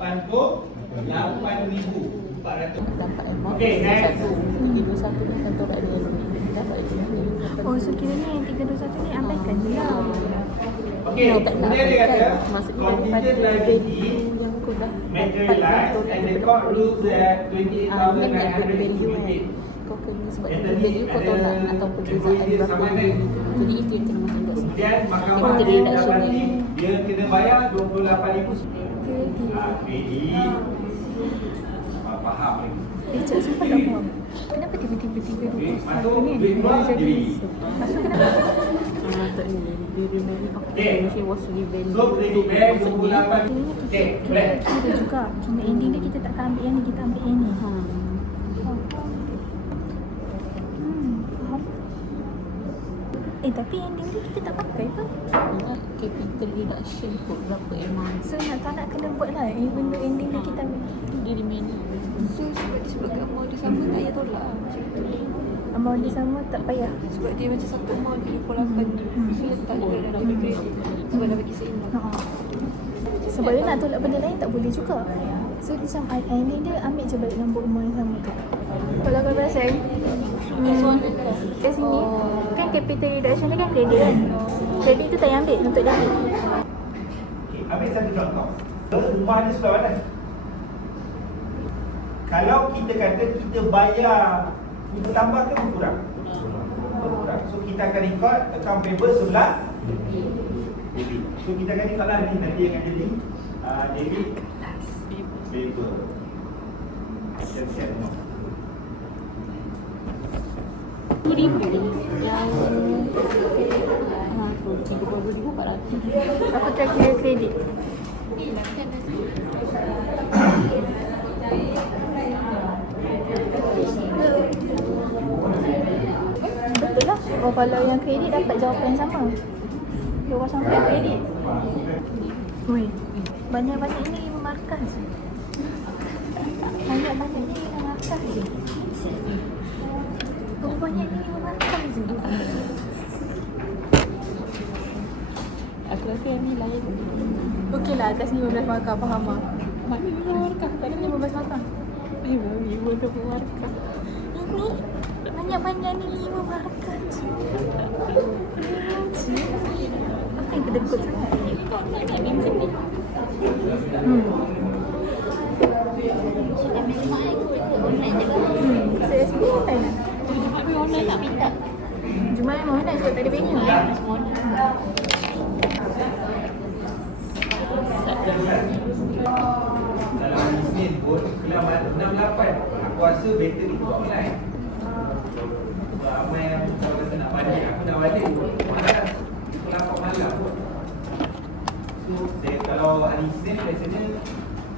88,400. Dapat amount. Okey, next. 321 ni akan tolak dengan dapat itu ni. Oh, so kiranya yang 321 ni abaikan je lah. Okey, kemudian dia kata maksudnya contingent daripada liability value yang kau dah materialized and the court rules that 28,900 kau kena sebab value kau tolak ataupun bezaan berapa value tu. Jadi itu yang kena masuk kat sini. Kemudian mahkamah dia dapat dia kena bayar 28,000. Kredit. Faham ni. Cik, sumpah tak faham. Kenapa tiba-tiba 321 ni boleh jadi? Maksud kenapa? Tak ni. Dia remaining of the she was revalued. So kredit bank 28. Okey, boleh. Kita juga. Cuma ending dia kita takkan ambil yang ni, kita ambil yang ni. Faham. Tapi ending dia kita tak pakai tu. Ya, capital reduction kot berapa amount. So nak tak nak kena buat lah. Even though ending dia kita ambil. Dia remaining. So sebab amount dia sama tak payah tolak macam tu. Amount dia sama tak payah. Sebab dia macam satu amount 38 ni. So letak je dalam debit credit. Sebab dah bagi seimbang. Sebab dia nak tolak benda lain tak boleh juga. So macam ending dia ambil je balik nombor rumah yang sama tu. Kalau kau perasan kat sini kan capital reduction dia kan kredit kan. Kredit tu tak payah ambil untuk dia ambil. Okey, ambil satu contoh. Rumah dia sebelah mana? Kalau kita kata kita bayar, bertambah ke berkurang? Berkurang. So kita akan record account payable sebelah debit. So kita akan record lah ni nanti akan jadi debit payable. Siap-siap no. 2,000 yang 30,400. Aku try kira kredit. Betul lah. Oh, kalau yang kredit dapat jawapan yang sama. 2,0 kredit. Weh, banyak-banyak ni 5 markas. Banyak-banyak ni 5 markas je. Oh, banyak ni 5 markas je. Aku rasa yang ni lain. Okey lah, atas 15 markah, faham lah. Mana 15 markah? Tak ada 15 markah. Mami, 20 markah. Ini banyak-banyak ni 5 markah je. Apa yang kedekut sangat? Kau nak minta ni. Sudah memang ikut online je lah. So SB online lah. Tapi online nak minta. Jumaat memang online sebab tak ada venue. Semua ni. Dalam Isnin pun kelam 68. Aku rasa better itu online. Ramai yang kalau kata nak balik, aku nak balik pun malas. Kelam 4 malam pun. So kalau hari Isnin biasanya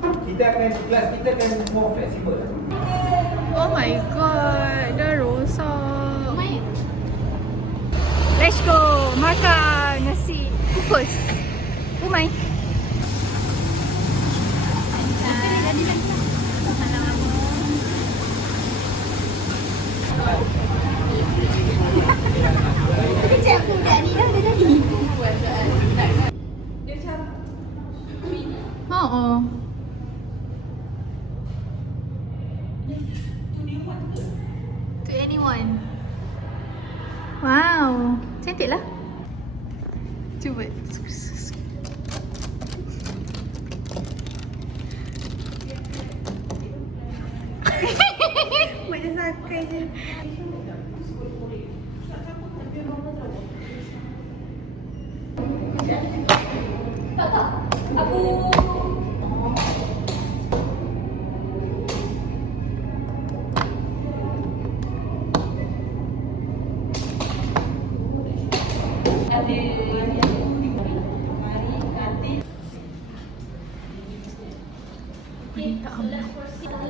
kita akan, kelas kita akan more flexible. Oh my god, dah rosak. Let's go, makan nasi kukus. Umai. Kecil aku budak ni dah tadi. Oh. To anyone. Wow, cantik lah. Cuba. Macam sakai je.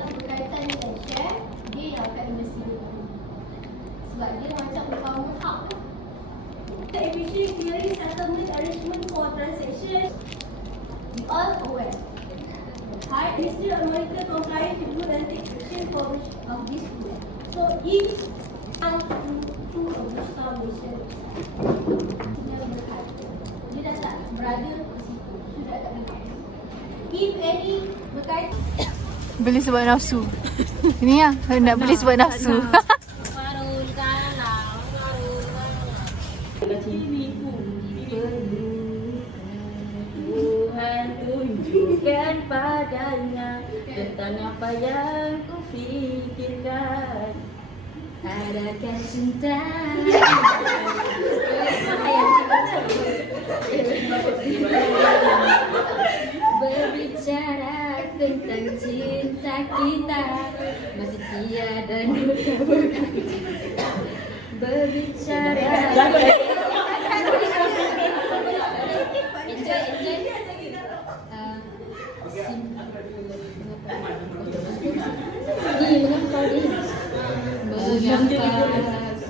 Berkaitan dengan share, dia yang akan mesti sebab dia macam berkawan hak. The efficient clearing settlement arrangement for transaction, we all aware. High Ministry of Monitor compliant to good and take action for of this rule. So if two of the foundation dia dah tak berada di situ, sudah tak berada. If any berkaitan Beli sebab nafsu. Ini lah, nak beli sebab nafsu. Tuhan tunjukkan padanya tentang apa yang ku fikirkan. Adakah cinta berbicara tentang cinta kita masih tiada duka berbicara.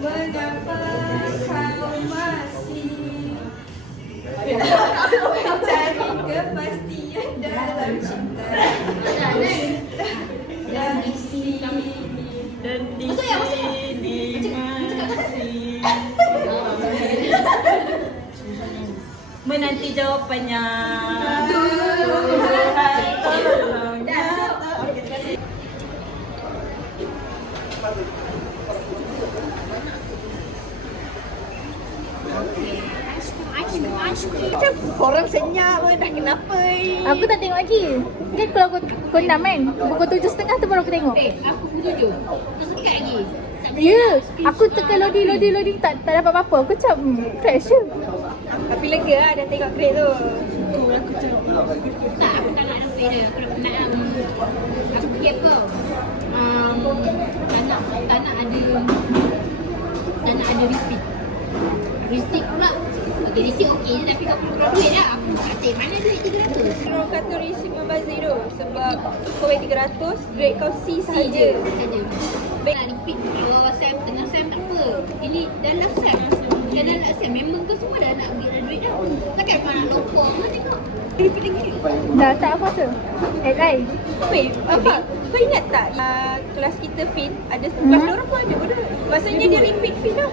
Mengapa kau masih mencari kepastian dalam cinta dan di sini Menanti jawapannya. Korang senyap dah kenapa? Aku tak tengok lagi. Kan kalau kau 6 kan, pukul 7.30 tu baru aku tengok. aku pukul 7. Kau sekat lagi. Ya, aku tekan loading tak dapat apa-apa. Aku macam crash je. Tapi lega lah dah tengok grade tu. Tak, aku tak nak repeat dia. Aku dah penat lah. Aku pergi apa? Tak nak ada repeat. Receipt pula. Okay, receipt okey je tapi kau perlu keluar duit lah. Aku tak cek mana duit 300. Orang kata receipt membazir tu sebab kau bagi 300, grade kau C je. Saja. Baik lah repeat awal SEM, tengah SEM tak apa. Ini dah last SEM. Dah last SEM. Member kau semua dah nak graduate dah. Takkan kau nak lopok kau tengok. Repeat lagi. Dah tak apa tu. LI. Wait, apa? Kau ingat tak kelas kita Fin ada kelas orang pun ada bodoh. Maksudnya dia repeat Fin lah.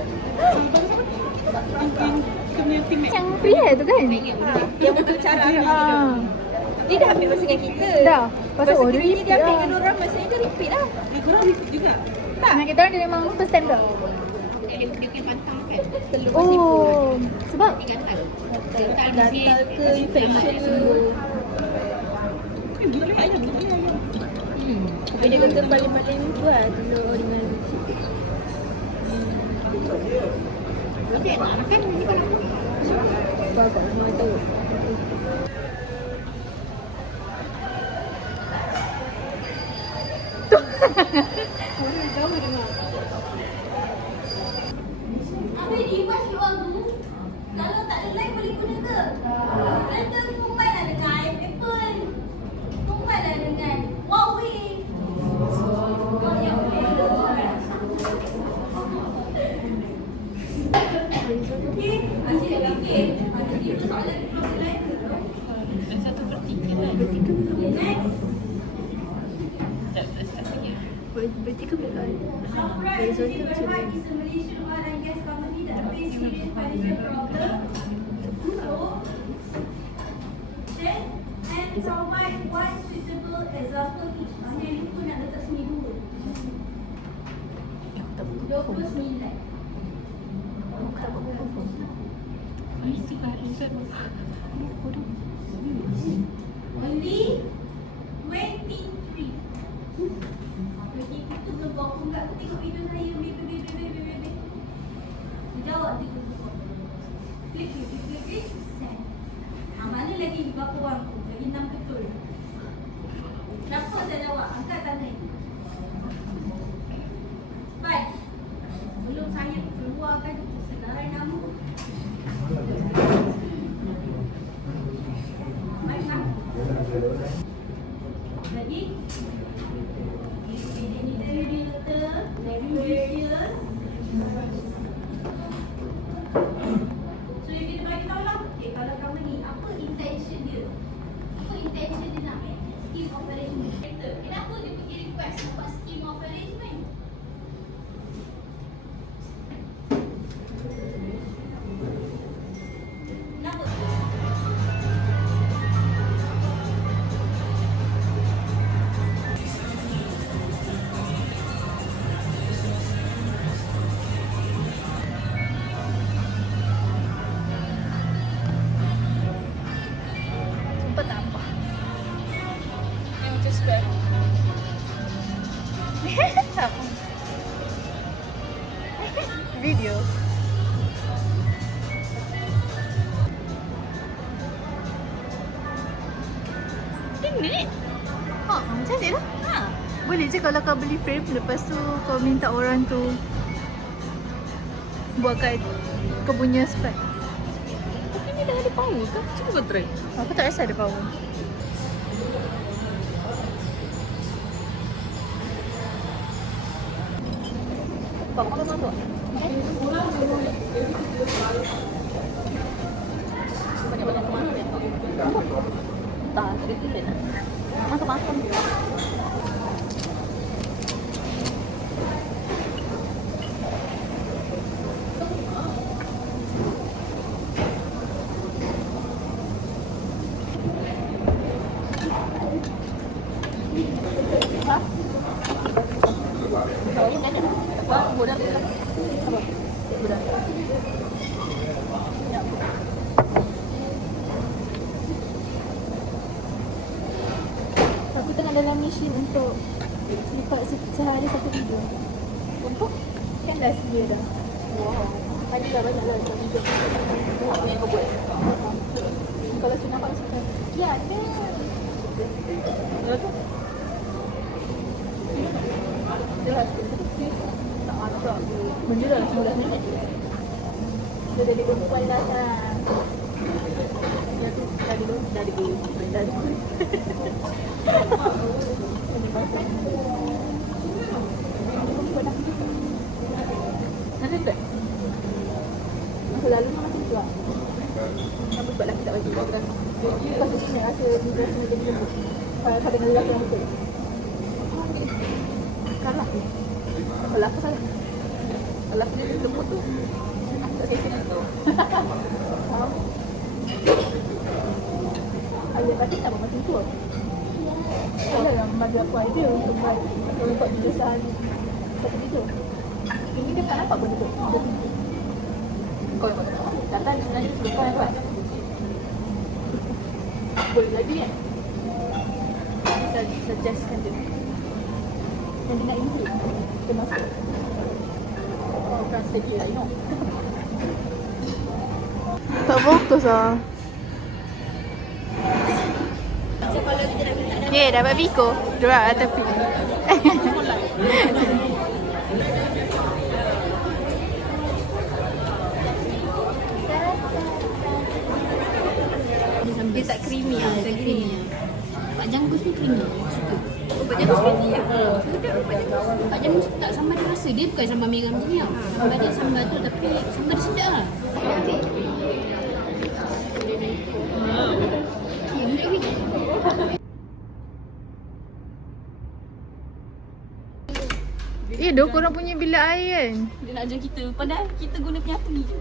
Yang free hair tu kan? Yang betul cara ambil video. Dia dah ambil masa dengan kita. Dah. Pasal Masa dia kita repeat dia ambil lah. dengan orang maksudnya dia repeat lah. Korang repeat juga? Tak. Nak kita orang dia memang first time ke? Dia kena pantang kan? Oh, sebab Gatal. Gatal ke infection ke. Tapi dia kata paling-paling tu lah telur dengan Tapi anak kan ni kalau kau kat rumah tu. apa ni buat keluar tu? Kalau tak ada live boleh guna ke? Kereta combine lah dengan iPhone. Combine lah dengan Huawei. Oh ya, okey, asyik dah fikir. Ada tiba soalan problem lain ke? Okay, next. vertical boleh kan? Upright Digital Heart is a Malaysian oil and gas company that face serious financial problem. So, then and provide one suitable example each. Mana yang itu nak letak sini dulu. 29. Aku tak buat apa-apa. Only 23. Lagi kita belum buat aku enggak tengok video saya. Baby. Jawab dia tu. Klik. Send. Mana lagi berapa orang tu? Lagi 6 betul. Kenapa saya jawab? Angkat tangan. Baik. Belum saya keluarkan senarai nama. Baiklah. Lagi. Ini dari letter. Various. So dia kita bagi tahu lah. Okay, kalau kamu ni, apa intention dia? Apa intention dia nak make scheme of arrangement? Kenapa dia pergi request buat scheme of arrangement? Kenapa? Apa? Video. Cantik. Cantik lah. Boleh je kalau kau beli frame, lepas tu kau minta orang tu buatkan kau punya spek. Tapi ni dah ada power ke? Cuba kau try. Aku tak rasa ada power. Kau makan apa? Banyak-banyak ke mana? Tak, tak ada kita nak. Makan-makan. Tapi tengah dalam mesin untuk lipat sehari satu video. Untuk? Kan dah sedia dah. Wow. Ada dah banyak dah dalam video. Apa yang kau buat? Kalau saya nampak macam ya ada. Ya tu. Jelas. Tak ada. Benda dah 19 minit. Dia jadi perempuan dah kan. Ya tu dah dulu. Ada tak? Masa lalu kan macam tu lah. Apa sebab lelaki tak bagi program? Lepas tu sini rasa dia semua jadi lembut. Kalau dengan lelaki yang betul. Kalah. Kalau aku salah. Kalau aku dia lembut tu. Aku tak kisah tu. Ayah pasti tak buat macam tu. Kalau yang bagi aku idea untuk buat video sehari satu video. Ini dia tak nampak benda tu. Kau yang buat. Datang sebenarnya sudah kau yang buat. Boleh lagi kan? Bisa suggestkan dia. Yang dia nak include. Dia masuk. Oh, translate dia lah, you know. Tak fokus lah. Ya, dapat Biko. Dua tepi. Dia tak creamy lah. Dia creamy. Pak Janggus ni creamy. Suka. Oh, Pak Janggus creamy ya? Pak Janggus tak sambal dia rasa. Dia bukan sambal merah macam ni tau. Sambal dia sambal tu tapi sambal dia sedap lah. Dia korang punya bilik air kan? Dia nak ajar kita. Padahal kita guna penyapu ni je.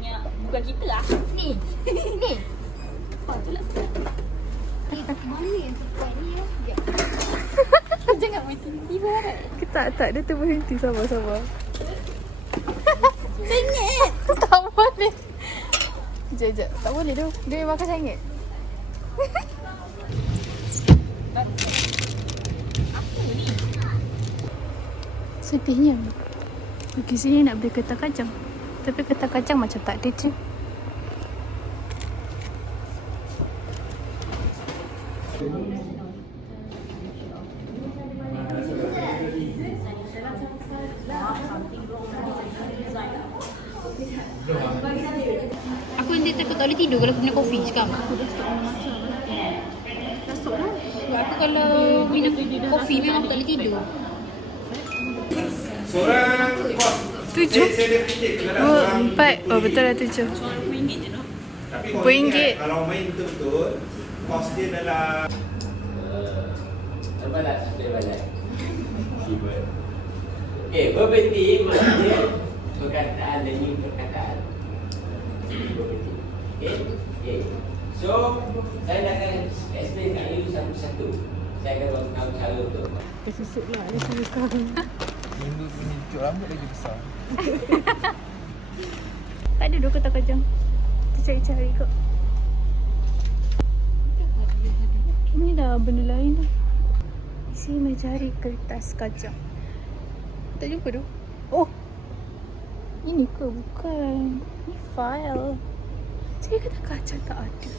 Ya, bukan kita lah. Ni. Ni. Oh, tu lah. Mana yang tempat ni ya? Jangan main tiba-tiba kan? Tak. Dia terberhenti. Sabar. Sengit. Tak boleh. Sekejap. Tak boleh tu. Dia makan sengit. Sedihnya pergi sini nak beli ketan kacang. Tapi ketan kacang macam tak ada je. Aku nanti takut tak boleh tidur kalau aku minum kopi sekarang. Dah stop lah. Sebab aku kalau minum kopi memang aku tak boleh tidur. Seorang kos. 7. Saya ada fikir kadang-kadang 4. Oh betul lah 7. Tapi kalau RM10. ingat, kalau main betul-betul, kos dia dalam Terbalas, terbalas. Keyboard. Okey, berberti maksudnya perkataan demi perkataan. Berberti. Okey. So, saya akan explain kat you satu-satu. Saya akan beritahu cara untuk Kesusut lah dia suruh sekarang. Hindu punya cucuk rambut lagi besar. Tak ada 2 ketan kacang. Kita cari-cari kot. Ini dah benda lain dah. Si mencari kertas kaca. Tak jumpa tu. Oh. Ini ke bukan? Ni file. Saya kata kaca tak ada.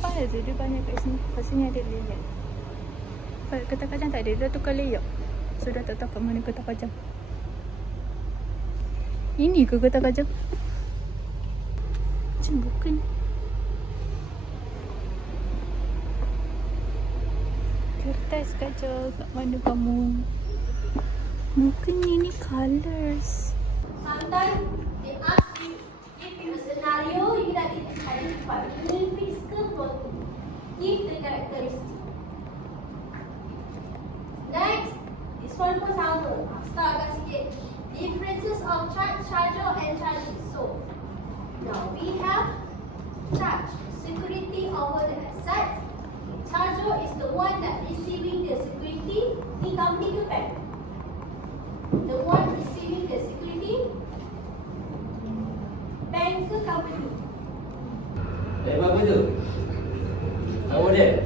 File je dia banyak kat sini. Pastinya ada layout. File kertas kaca tak ada. Dia dah tukar layout. So dah tak tahu kat mana kertas kaca. Ini ke kertas kaca? Macam bukan. Kertas kaca kat mana kamu? Mungkin ini colours. Sometimes they ask you if in a scenario you dah identify meaning physical property. Give the characteristic. Next, this one pun sama. Start agak sikit. Differences of charge, charger and charging. So, now we have charge, security over the assets. Charger is the one that receiving the security. Ni company ke bank? The one receiving the security, bank ke company? Dari berapa tu? Kamu dia?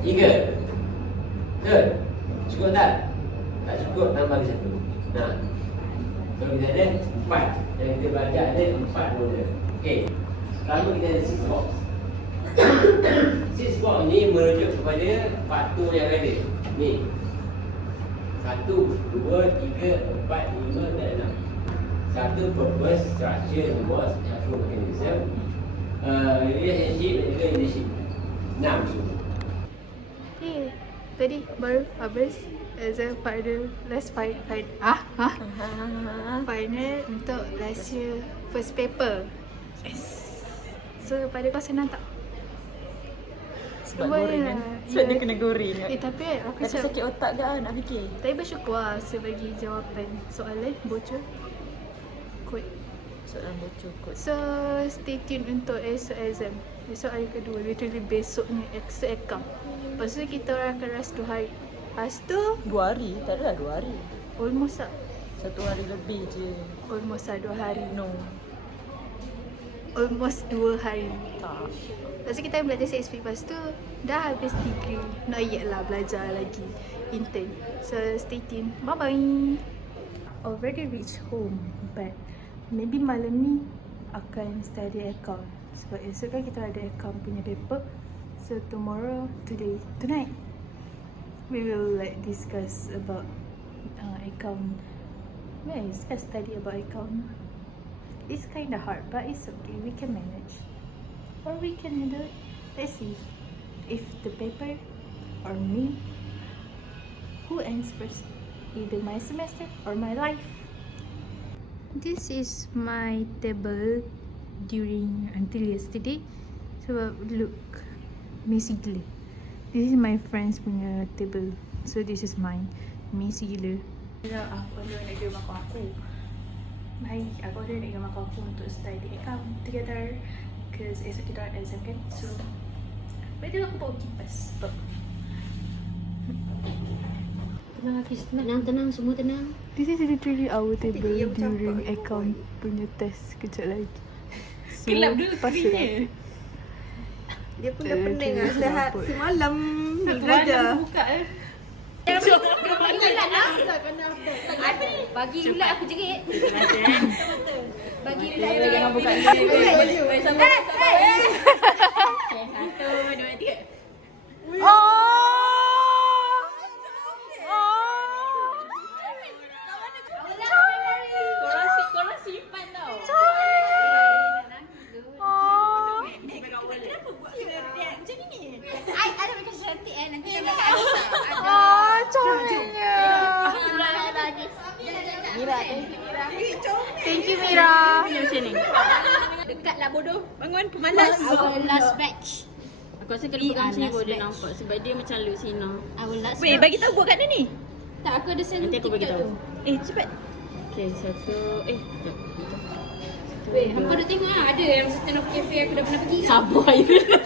3. Betul? Cukup tak? Tak cukup, tambah lagi 1. Nah. Kalau kita ada 4. Yang kita belajar ada 4 model. Okey. Pertama kita ada 6 box. 6 box ni merujuk kepada faktor yang ada. Ni. 1, 2, 3, 4, 5 dan 6. Satu purpose, structure, boss, control mechanism, relationship dan juga leadership. 6 semua. Eh, tadi baru habis exam final. Last final. Final untuk last year first paper. Yes. So pada kau senang tak? Sebab goreng kan? Sebab dia kena goreng kan? Tapi aku Tapi sakit otak ke nak fikir? Tapi bersyukur lah sebagi jawapan soalan bocor kod. Soalan bocor kot. So stay tune untuk esok exam. Esok hari kedua, literally besoknya esok account. Lepas tu kita orang akan rest 2 hari. Lepas tu 2 hari? Tak adalah 2 hari. almost lah. 1 hari lebih je. Almost lah 2 hari. No. Almost 2 hari. Tak. Lepas tu kita belajar CSP. Lepas tu dah habis degree. Not yet lah, belajar lagi. Intern. So stay tuned. Bye bye. Already reached home. But maybe malam ni akan study account. Sebab esok kan kita ada account punya paper. So tonight we will like discuss about account. Yeah, discuss study about account. It's kind of hard, but it's okay. We can manage, or we can handle it. Let's see if the paper or me, who ends first, either my semester or my life. This is my table until yesterday. So look, messy gila. This is my friend's punya table. So this is mine. Messy gila. Aku ada nak pergi rumah aku. Baik, aku ada nak pergi rumah aku untuk study account together. Because esok kita ada exam kan. So betul aku bawa kipas. Stop. Tenang Hafiz, tenang, semua tenang. This is literally our table during account punya test kejap lagi. So, Kelap dulu screennya. Dia pun dah pening lah, sihat semalam ni Mana belajar. buka eh? Bagi ulat aku jerit. Bagi ulat aku jerit. Jangan buka Baju. Sabar. Okay, 1, 2, 3. Korang simpan tau. Kenapa buat react macam ni? I ada macam cantik nanti dia nak Comel-nya. Mira, Thank you Mira. macam ni. Dekatlah bodoh. Bangun, pemalas. Our last batch. Aku rasa kalau bukan macam ni pun dia nampak sebab dia macam Lucina. Our last Weh, batch. bagi tahu buat kat dia ni. Tak, aku ada send Nanti aku bagi tahu. Cepat. Okay, satu. Sekejap. Weh, hampa dah tengok lah. Ada yang certain of cafe aku dah pernah pergi. Sabar Irene.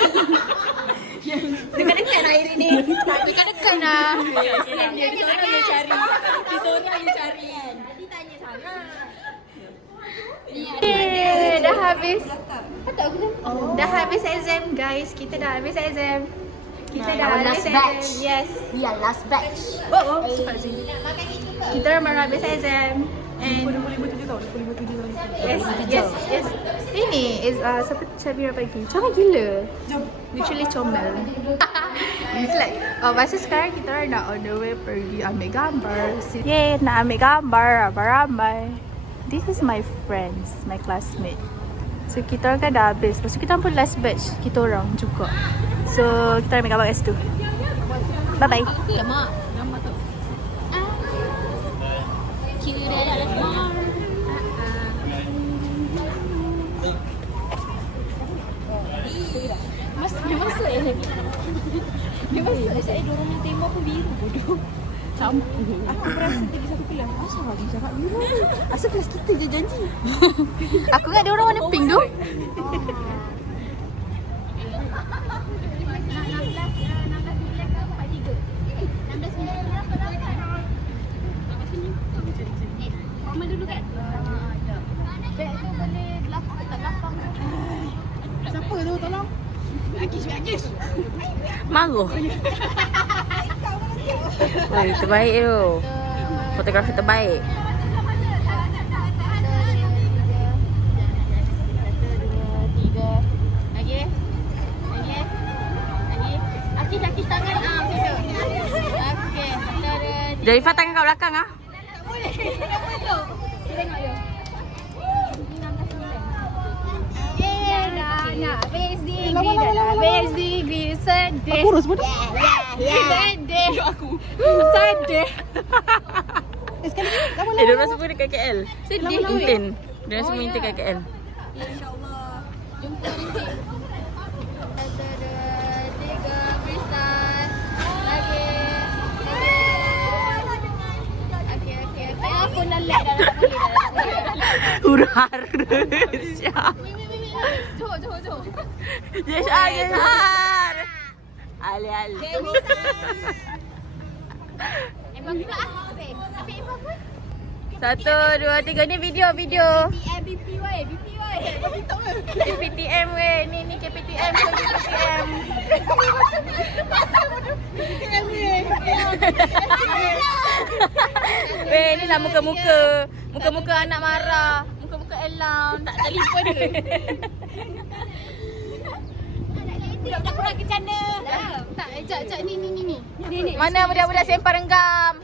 Dekat-dekat lah Irene ni. Tak dekat-dekat lah. Dia seorang dia cari. Dia seorang dia cari. Tadi tanya sangat. Dah habis. Tak aku dah. Dah habis exam guys. Kita dah habis exam. Kita Our dah last habis batch. exam. Yes. We are last batch. Oh, cepat sih. Kita orang baru habis exam. And 25 tahun. yes. Ini is seperti Syabira pagi. Comel gila. Literally comel. It's like masa sekarang kita orang nak on the way pergi ambil gambar. Yay, nak ambil gambar ramai-ramai. This is my friends, my classmate. So kita orang kan dah habis. Lepas tu kita pun last batch kita orang juga. So kita ambil gambar kat situ. Bye bye. Lemak tu. Cute and smart. Dia masuk lagi. Dia masuk. Saya dorang yang tembak pun biru bodoh. Campur. Aku berasa pergi satu kelas. Asal lagi cakap biru? Asal kelas kita je janji. Aku ingat dia orang warna pink tu. Mama dulu kan? Beg tu boleh belakang tak belakang. Siapa tu tolong? Agis. Marah. Woi, terbaik tu. Fotografi terbaik. Akis tangan okey. Jadi Ifah tangan kat belakang ah. Nak PhD degree dah lah. PhD degree sedih. Aku urus bodoh. Sedih. Aku. Sedih. Sekali lagi. Lama Dia orang semua dekat KL. Sedih. Intin. Dia orang semua intin kat KL. Jumpa nanti. Ada 3 freestyle. Lagi. Okey. Aku nak lag dah. Hurrar. Syah. Jom. Jeshar. Ali. Emang juga ah. Habis emang pun. 1, 2, 3 ni video. BPY. KPTM weh. Ni KPTM. Weh, ni lah muka-muka anak marah. Muka-muka Elang. Tak telefon dia. Budak-budak kurang kecana. Tak, cak ni. Mana budak-budak sempar renggam?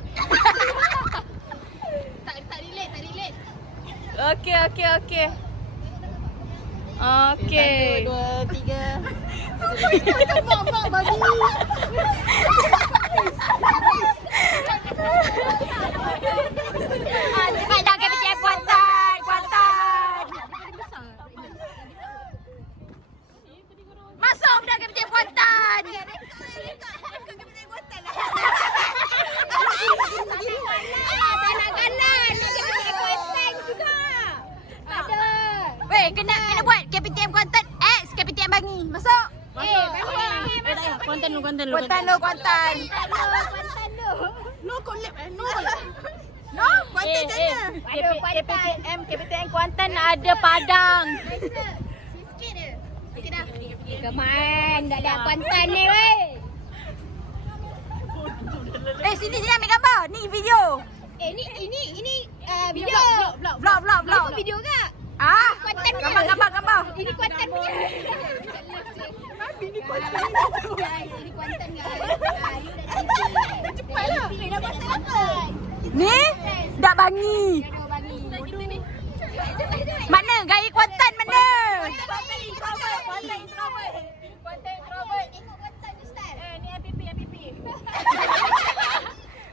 Tak relate. Okey. Okey. 1, 2, 3. Mak babi. Cepat dah KPTM Kuantan. Masuk budak KPTM Kuantan. Weh, kena buat KPTM Kuantan X KPTM Bangi. Masuk. Kuantan lu. Kuantan. No collab no. No, Kuantan jana. KPTM Kuantan nak ada Padang. Sikit je. Okey dah. Keman, dah ada Kuantan ni weh. Sini ambil gambar. Ni video. Ini video. Vlog. Ini video ke? Ah, Kuantan punya. gambar. Ini Kuantan punya. Ini Kuantan. Ini Kuantan guys. Dah cepatlah. Dah pasal apa? Ni dak Bangi. Dah bagi. Kita ni. Mana gaya Kuantan mana? Kuantan introvert. Ikut Kuantan ni style. Ni APP.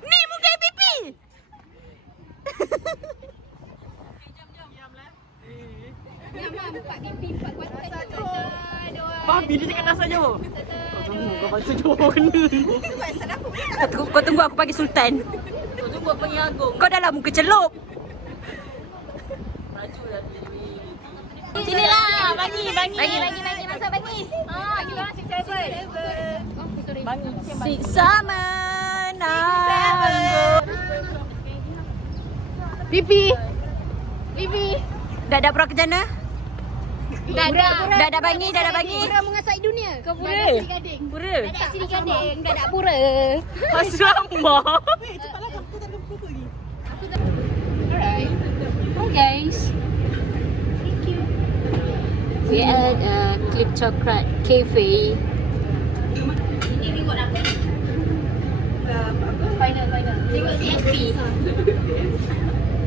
Ni muka APP. Nama 4 BP 4 Kuantan. 1, 2. Babi dia cakap rasa Jawa. Kau tunggu kau bahasa Jawa kena. Kau tunggu aku panggil Sultan. Kau tunggu aku panggil Agong. Kau dah lah muka celup. Sinilah, Bangi. Masuk bagi. Kita orang 6-7. Bangi. Siksa menanggung. Pipi. Dah ada pernah ke jana? Dah bangi, dah bangi. Pura mengasai dunia. Kau pura? Dah Sri Gading. Pura. Dah Sri Gading. Dah pura. Asrama. Alright. Hi guys. Thank you. We at Clip Coklat Cafe. Ini reward apa ni? Final. Reward CSP.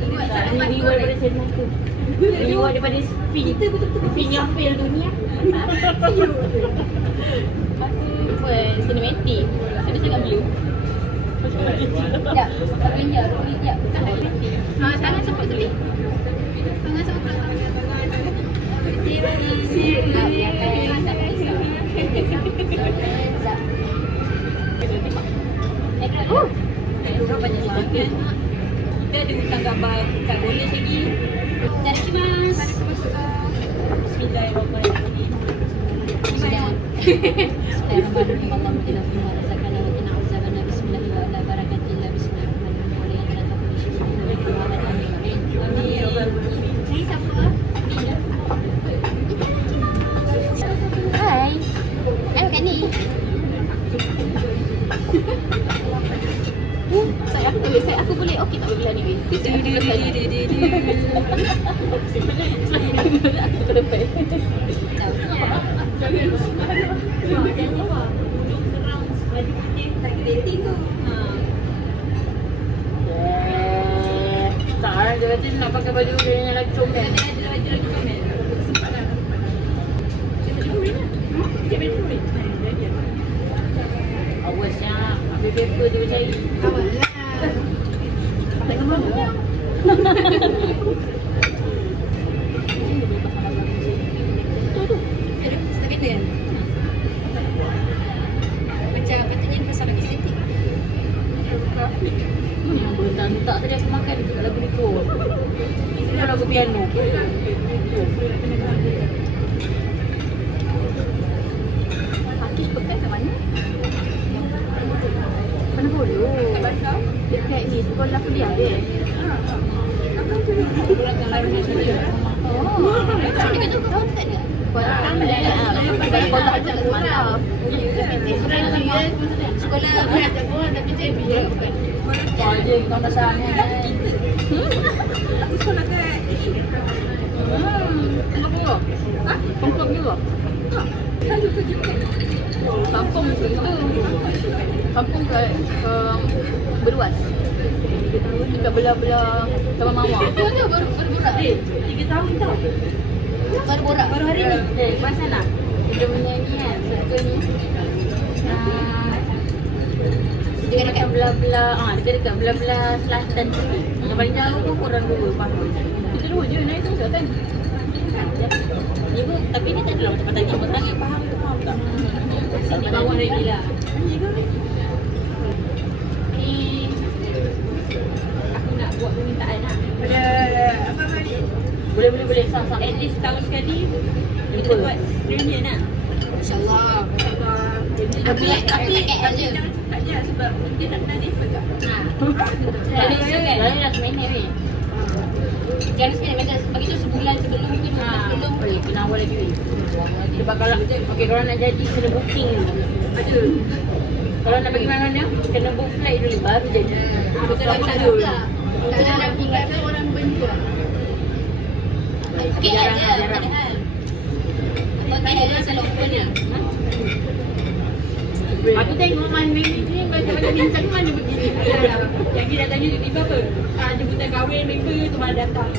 Reward sangat Ini reward daripada channel tu. Reward daripada Spin. Kita betul-betul Spin yang fail tu ni. Buat cinematic. Saya sangat blue. Ya, tapi ya, ya. Tangan sempat tadi. Tangan sempat. banyak sangat. Kita ada hutang gambar kat boleh lagi. Itadakimasu. Bismillahirrahmanirrahim. Bismillahirrahmanirrahim. Allahumma inna fiha razaqana wa inna azabana bismillahirrahmanirrahim. Barakatillah bismillahirrahmanirrahim. Amin. Ni siapa? Hai. Kan ni. Saya aku boleh okey tak bila ni? Tak ada, dia kata nak pakai baju dia yang lagi comel. Awasnya, ambil paper tu cari. Tak gambar apa? Macam patutnya ni pasal lagi estetik. Yang boleh tak tadi aku makan dekat lagu Niko. Ini lagu piano. Akif pekan kat mana? Mana bodoh? Dekat ni sekolah kuliah dia. Oh, Dekat tu kau tak ada. sekolah kuliah. Sekolah tu semalam. Sekolah berat pun tapi JB ya bukan. Kau je kau dah sangat. Aku sekolah kat Pengkop juga. selalu kerja kat Kampung tu. Kampung kat Beruas. Dekat belah-belah Taman Mawar. Tu baru borak. 3 tahun tau. Baru borak. Baru hari ni. Pasal lah. Dia punya ni kan. Suka ni. Dia dekat belah-belah. Dekat belah-belah selatan tu. Yang paling jauh tu korang dua. Faham? Kita dua je naik tu kan. Dia pun, tapi dia tak adalah macam patah ni. Sangat faham tu. Faham tak? Sini bawah lagi lah. Aku nak buat permintaan lah. Pada apa ni? Boleh. Sah. At least tahun sekali kita buat reunion lah. InsyaAllah. Tapi paket je. jangan cepat je sebab dia nak kena defer tak? Lalu dah semena weh. Jangan sekali macam bagi tu sebulan sebelum ke 2 bulan sebelum. Boleh kena awal lagi weh. Sebab kalau kalau nak jadi kena booking dulu. Ada. Kalau nak pergi mana-mana kena book flight dulu baru jadi. Betul tak juga. Kalau nak tinggal tu orang berdua. Okey Jarang, aja. jarang. Padahal. Kau tanya dia selalu open dia. Aku tengok Man Baby ni macam-macam bincang mana begini. Yang dia datangnya tiba-tiba apa? Jemputan kahwin member tu mana datang.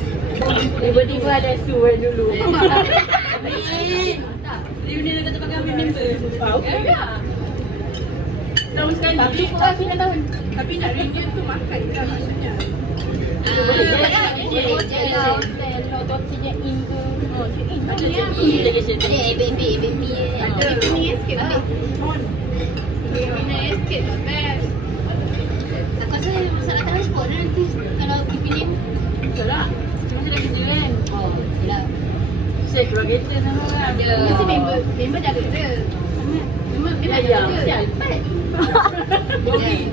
Tiba-tiba ada suai dulu. Amin. Reunion dengan tempat kahwin member. Ya. Tahun sekali. Tapi kau kasih dah tahun. Tapi nak reunion tu makan kan maksudnya. Boleh je. Boleh je lah. Kalau check in tu. Oh, check in. Ada Ada check check in. Ada Airbnb. Ada ni sikit lah. Airbnb sikit lah best. Aku rasa masalah transport lah nanti kalau pergi Penang. Betul lah. Masa dah kerja kan. Oh, yelah. Saya keluar kereta sama kan. Mesti member dah kerja. Member dah Ya, kerja. sial. Lori.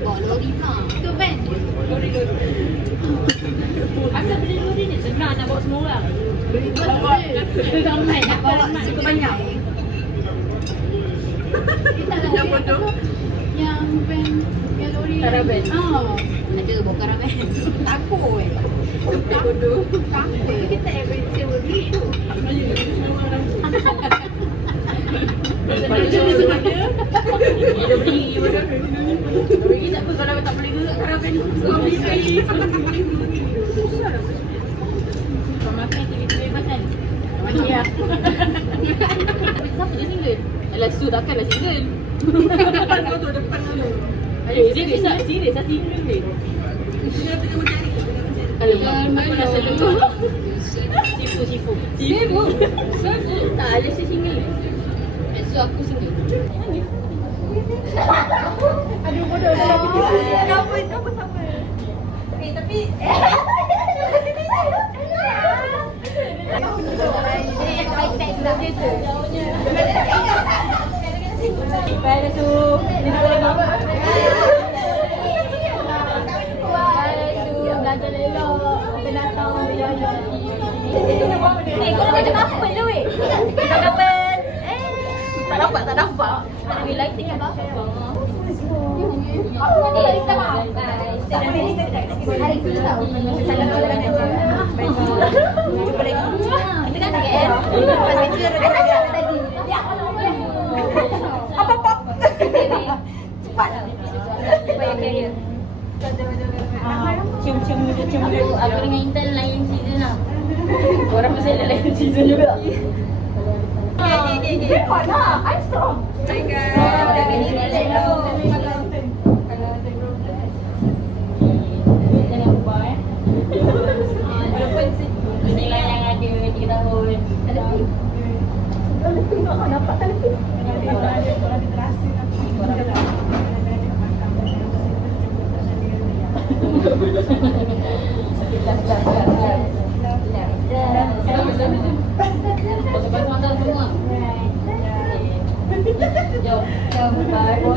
Bawa lori pula. Itu van. Asal beli lori ni senang nak bawa semua orang. Betul. Suka ramai nak bawa suka banyak. Kita yang bodoh. Yang van yang lori. Karavan. Ada bawa karavan. Takut. Bodoh. Takut. Kita every sewa duit tu. Dia beli bodoh. Bagi tak apa kalau tak boleh gerak karavan tu. Kau beli sekali. Kau makan TV makan. Ya. Siapa je single? Alah Su takkanlah single. Kau tu depan dulu. Serius lah single ni. Aku rasa dulu. Sifu. Tak ada si single. So aku single. Aduh bodoh dah fikir. Kau pun sama. Tapi Bye Su. Ni boleh bawa. Belajar elok. Kena tahu belajar. Kau nak macam apa tu weh? Tak dapat. Tak nampak. Ada lighting apa? kita maaf. Hari tu tahu. Salah kalau kan aja. Cuba lagi. Kita kan KL. Pas kecil ada tadi. Apa? Cepat. Supaya career. Cium dulu. Aku dengan Intan lain season lah. Orang pasal lain season juga. Dia kuat lah. I'm strong. My God. Jaga diri elok. Jangan lupa walaupun nilai yang ada 3 tahun. Ada lebih. Dapat tak lebih? Jom, bye.